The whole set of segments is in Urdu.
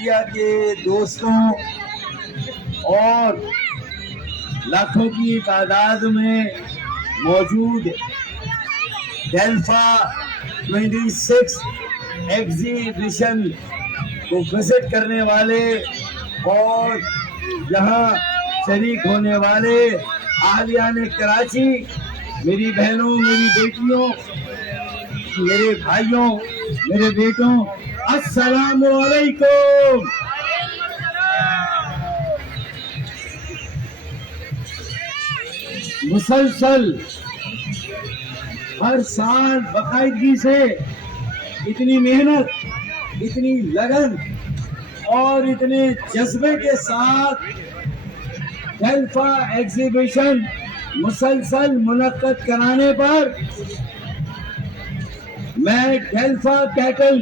میڈیا کے دوستوں اور لاکھوں کی تعداد میں موجود ڈیلفا 26 ایگزیبیشن کو وزٹ کرنے والے اور یہاں شریک ہونے والے اہلیان کراچی، میری بہنوں، میری بیٹیوں، میرے بھائیوں، میرے بیٹوں، السلام علیکم۔ مسلسل ہر سال باقاعدگی سے اتنی محنت، اتنی لگن اور اتنے جذبے کے ساتھ ڈیلفا ایگزیبیشن مسلسل منعقد کرانے پر میں ڈیلفا کیٹل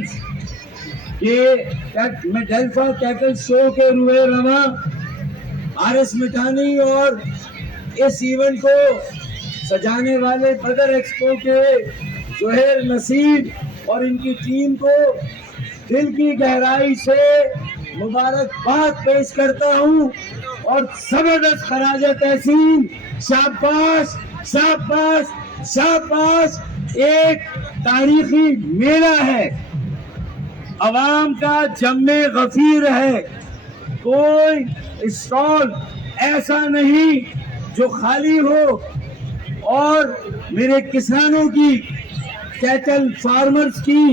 شو کے روئے رواں حارث مٹھانی اور اس ایونٹ کو سجانے والے بدر ایکسپو کے زہیر نصیب اور ان کی ٹیم کو دل کی گہرائی سے مبارکباد پیش کرتا ہوں اور زبردست خراج تحسین۔ شاباش شاباش شاباش۔ ایک تاریخی میلہ ہے، عوام کا جم غفیر ہے، کوئی اسٹال ایسا نہیں جو خالی ہو، اور میرے کسانوں کی، کیٹل فارمرز کی،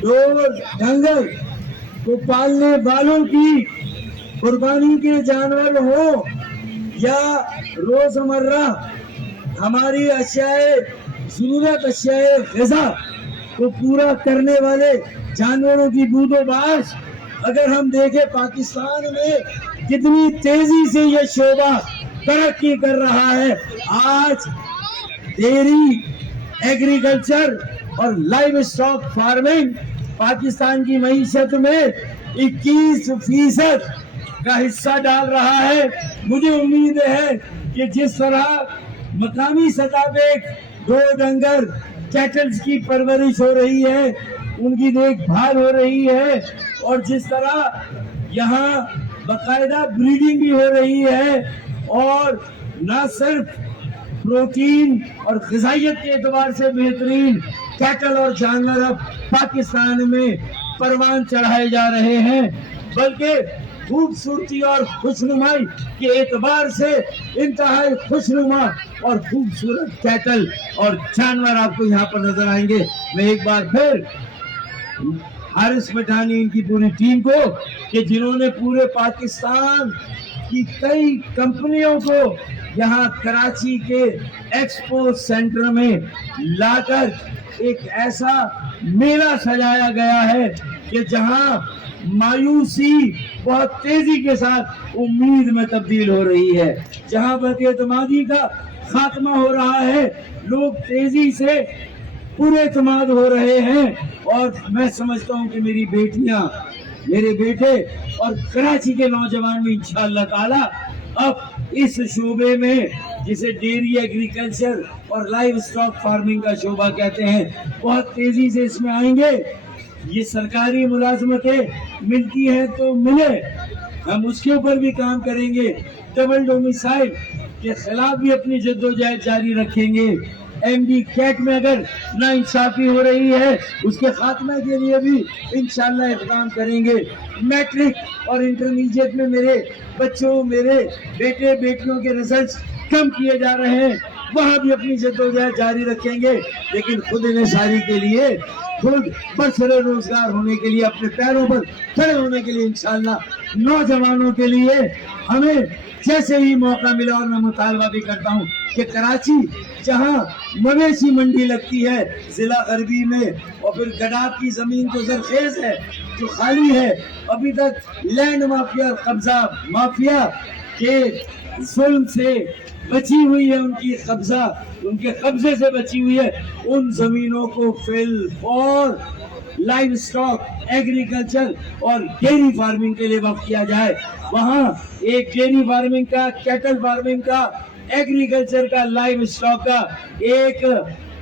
ڈور ڈنگر کو پالنے والوں کی، قربانی کے جانور ہو یا روزمرہ ہماری اشیاء ضرورت، اشیاء غذا کو پورا کرنے والے جانوروں کی بود و باش، اگر ہم دیکھیں پاکستان میں کتنی تیزی سے یہ شعبہ ترقی کر رہا ہے۔ آج ڈیری، ایگریکلچر اور لائیو اسٹاک فارمنگ پاکستان کی معیشت میں 21% کا حصہ ڈال رہا ہے۔ مجھے امید ہے کہ جس طرح مقامی سطح پہ دو ڈنگر کیٹلز کی پرورش ہو رہی ہے، ان کی دیکھ بھال ہو رہی ہے، اور جس طرح یہاں باقاعدہ بریڈنگ بھی ہو رہی ہے، اور نہ صرف پروٹین اور غذائیت کے اعتبار سے بہترین کیٹل اور جانور اب پاکستان میں پروان چڑھائے جا رہے ہیں، بلکہ خوبصورتی اور خوشنمائی کے اعتبار سے انتہائی خوشنما اور خوبصورت کیٹل اور جانور آپ کو یہاں پر نظر آئیں گے۔ میں ایک بار پھر حارث مٹھانی ان کی پوری ٹیم کو، کہ جنہوں نے پورے پاکستان کی کئی کمپنیوں کو یہاں کراچی کے ایکسپو سینٹر میں لا کر ایک ایسا میلہ سجایا گیا ہے کہ جہاں مایوسی بہت تیزی کے ساتھ امید میں تبدیل ہو رہی ہے، جہاں بد اعتمادی کا خاتمہ ہو رہا ہے، لوگ تیزی سے پورے اعتماد ہو رہے ہیں، اور میں سمجھتا ہوں کہ میری بیٹیاں، میرے بیٹے اور کراچی کے نوجوان بھی انشاءاللہ تعالی اب اس شعبے میں، جسے ڈیری، ایگریکلچر اور لائیو اسٹاک فارمنگ کا شعبہ کہتے ہیں، بہت تیزی سے اس میں آئیں گے۔ یہ سرکاری ملازمتیں ملتی ہیں تو ملے، ہم اس کے اوپر بھی کام کریں گے، ڈبل ڈومیسائل کے خلاف بھی اپنی جدوجہد جاری رکھیں گے، ایم ڈی کیٹ میں اگر ناانصافی ہو رہی ہے اس کے خاتمہ کے لیے بھی انشاءاللہ اقدام کریں گے۔ میٹرک اور انٹرمیڈیٹ میں میرے بچوں، میرے بیٹے بیٹیوں کے رزلٹس کم کیے جا رہے ہیں، وہاں بھی اپنی جدوجہد جاری رکھیں گے، لیکن خود انحصاری کے لیے، خود برسر روزگار ہونے کے لیے، اپنے پیروں پر کھڑے ہونے کے لیے انشاءاللہ نوجوانوں کے لیے ہمیں جیسے ہی موقع ملا، اور میں مطالبہ بھی کرتا ہوں کہ کراچی جہاں مویشی منڈی لگتی ہے ضلع غربی میں، اور پھر گڈاپ کی زمین تو زرخیز ہے جو خالی ہے، ابھی تک لینڈ مافیا، قبضہ مافیا کے ظلم سے بچی ہوئی ہے، ان کی قبضہ، ان کے قبضے سے بچی ہوئی ہے، ان زمینوں کو فل اور لائیو اسٹاک، ایگریکلچر اور ڈیری فارمنگ کے لیے وقف کیا جائے۔ وہاں ایک ڈیری فارمنگ کا، کیٹل فارمنگ کا، ایگریکلچر کا، لائیو اسٹاک کا ایک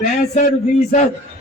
65%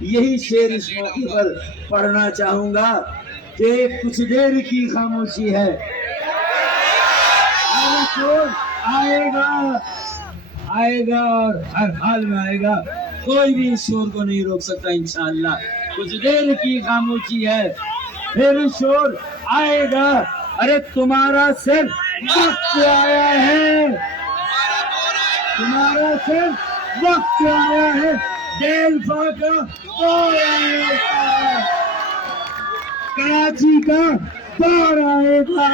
یہی شعر اس موقع پر پڑھنا چاہوں گا کہ کچھ دیر کی خاموشی ہے، آئے گا آئے گا اور ہر حال میں آئے گا، کوئی بھی اس شور کو نہیں روک سکتا انشاءاللہ۔ کچھ دیر کی خاموشی ہے، پھر شور آئے گا۔ ارے تمہارا صرف وقت آیا ہے، تمہارا صرف وقت آیا ہے، ڈیلفا کا دور آئے گا، کراچی کا دور آئے گا،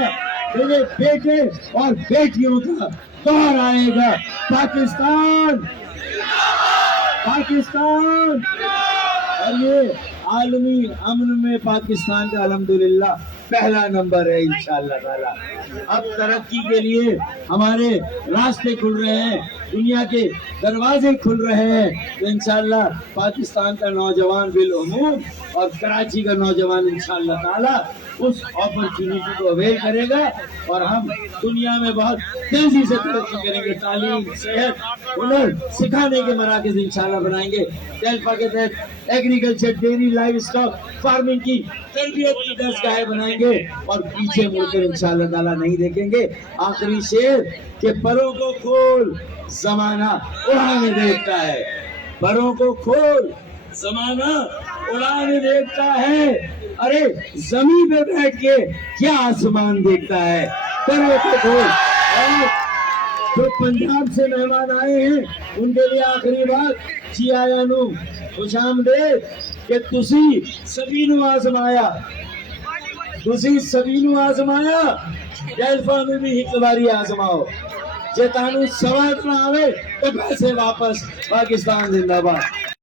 میرے بیٹے اور بیٹیوں کا دور آئے گا۔ پاکستان پاکستان، اور یہ عالمی امن میں پاکستان کا الحمدللہ پہلا نمبر ہے انشاءاللہ تعالی۔ اب ترقی کے لیے ہمارے راستے کھل رہے ہیں، دنیا کے دروازے کھل رہے ہیں، تو انشاءاللہ پاکستان کا نوجوان بالعموم اور کراچی کا نوجوان انشاءاللہ تعالی اس اپرچونٹی کو اویل کرے گا، اور ہم دنیا میں بہت تیزی سے ترقی کریں گے۔ تعلیم، صحت، ہنر سکھانے کے مراکز انشاءاللہ بنائیں گے۔ ڈیلفا کے تحت agriculture, dairy, life stock farming کی تربیت کی درسگاہیں بنائیں گے، اور پیچھے مڑ کر انشاءاللہ تعالیٰ نہیں دیکھیں گے۔ آخری شعر کہ پروں کو کھول زمانہ اڑانے دیکھتا ہے، پروں کو کھول زمانہ اڑانے دیکھتا ہے، ارے زمین پہ بیٹھ کے کیا آسمان دیکھتا ہے، پروں کو کھول۔ اور جو پنجاب سے مہمان آئے ہیں ان کے لیے آخری بات، جی آیا نو خوش آمدید، کہ تسی سبھی نو آزمایا، تسی سبھی نو آزمایا، ڈیلفا میں بھی ایک باری آزماؤ، جے تانو سواد نہ آوے تو پیسے واپس، پاکستان زندہ باد۔